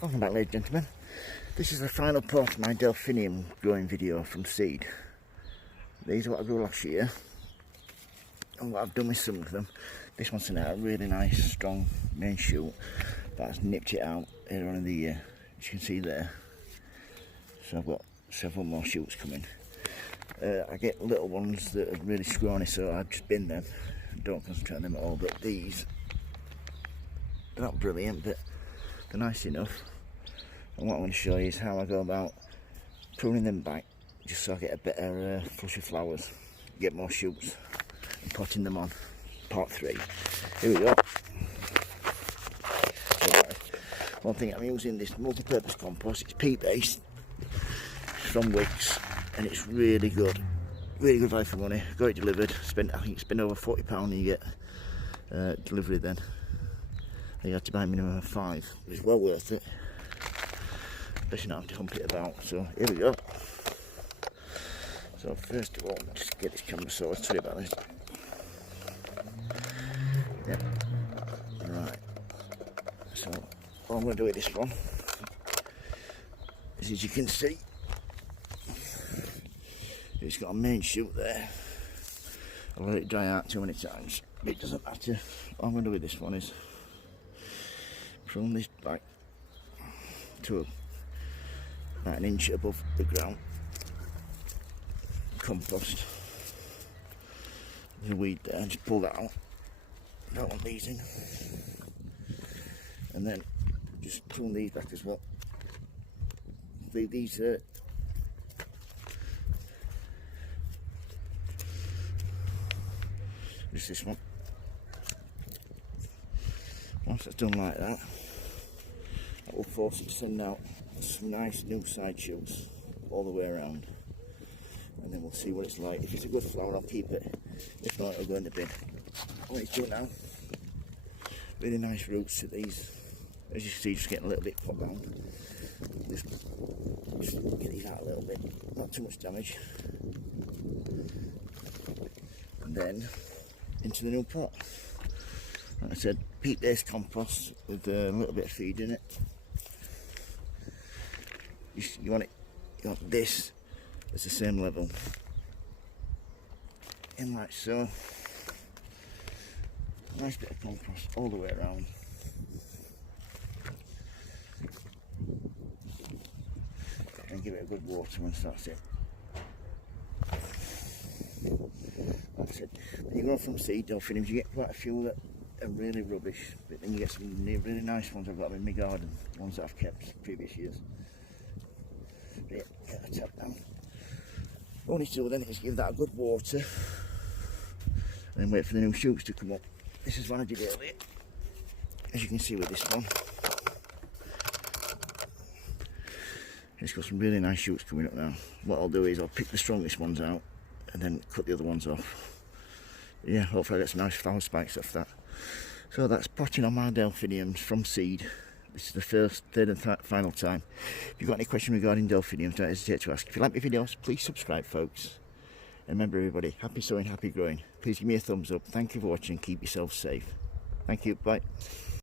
Welcome back, ladies and gentlemen. This is the final part of my Delphinium growing video from seed. These are what I grew last year and what I've done with some of them. This one's in a really nice strong main shoot, but I've nipped it out earlier on in the year, as you can see there. So I've got several more shoots coming. I get little ones that are really scrawny, so I just bin them. Don't concentrate on them at all, but these, they're not brilliant, but they're nice enough. And what I'm going to show you is how I go about pruning them back, just so I get a better flush of flowers, get more shoots, and potting them on. Part 3. Here we go. So, one thing, I'm using this multi-purpose compost. It's peat based from Wicks, and it's really good value for money. Got it delivered. I think spend over £40 and you get delivery then. You had to buy a minimum of 5. It's well worth it, especially not having to hump it about. So here we go. So first of all, just get this camera sorted. Sorry about this. Yep. Right. So all I'm going to do with this one is, as you can see, it's got a main shoot there. I'll let it dry out too many times. It doesn't matter. All I'm going to do with this one is prune this back to about an inch above the ground. Compost. There's a weed there, just pull that out. Don't want these in. And then just prune these back as well. Leave these just this one. Once it's done like that, that will force it to send out some nice new side shoots all the way around, and then we'll see what it's like. If it's a good flower, I'll keep it. If not, it'll go in the bin. What it's doing now, really nice roots to these. As you can see, just getting a little bit put down. Just get these out a little bit, not too much damage. And then into the new pot. Like I said, peat-based compost with a little bit of feed in it. You want this at the same level, in like so. Nice bit of compost all the way around. And give it a good water once that's it. Like I said, when you grow from seed Delphiniums, you get quite a few that are really rubbish, but then you get some really nice ones. I've got them in my garden, ones that I've kept previous years. But yeah, get the top down. All you need to do then is give that a good water, and then wait for the new shoots to come up. This is what I did earlier, as you can see with this one. It's got some really nice shoots coming up now. What I'll do is I'll pick the strongest ones out and then cut the other ones off. Yeah, hopefully I get some nice flower spikes off that. So that's potting on my Delphiniums from seed. This is the third and final time. If you've got any questions regarding Delphiniums, don't hesitate to ask. If you like my videos, please subscribe, folks. And remember, everybody, happy sowing, happy growing. Please give me a thumbs up. Thank you for watching. Keep yourself safe. Thank you. Bye.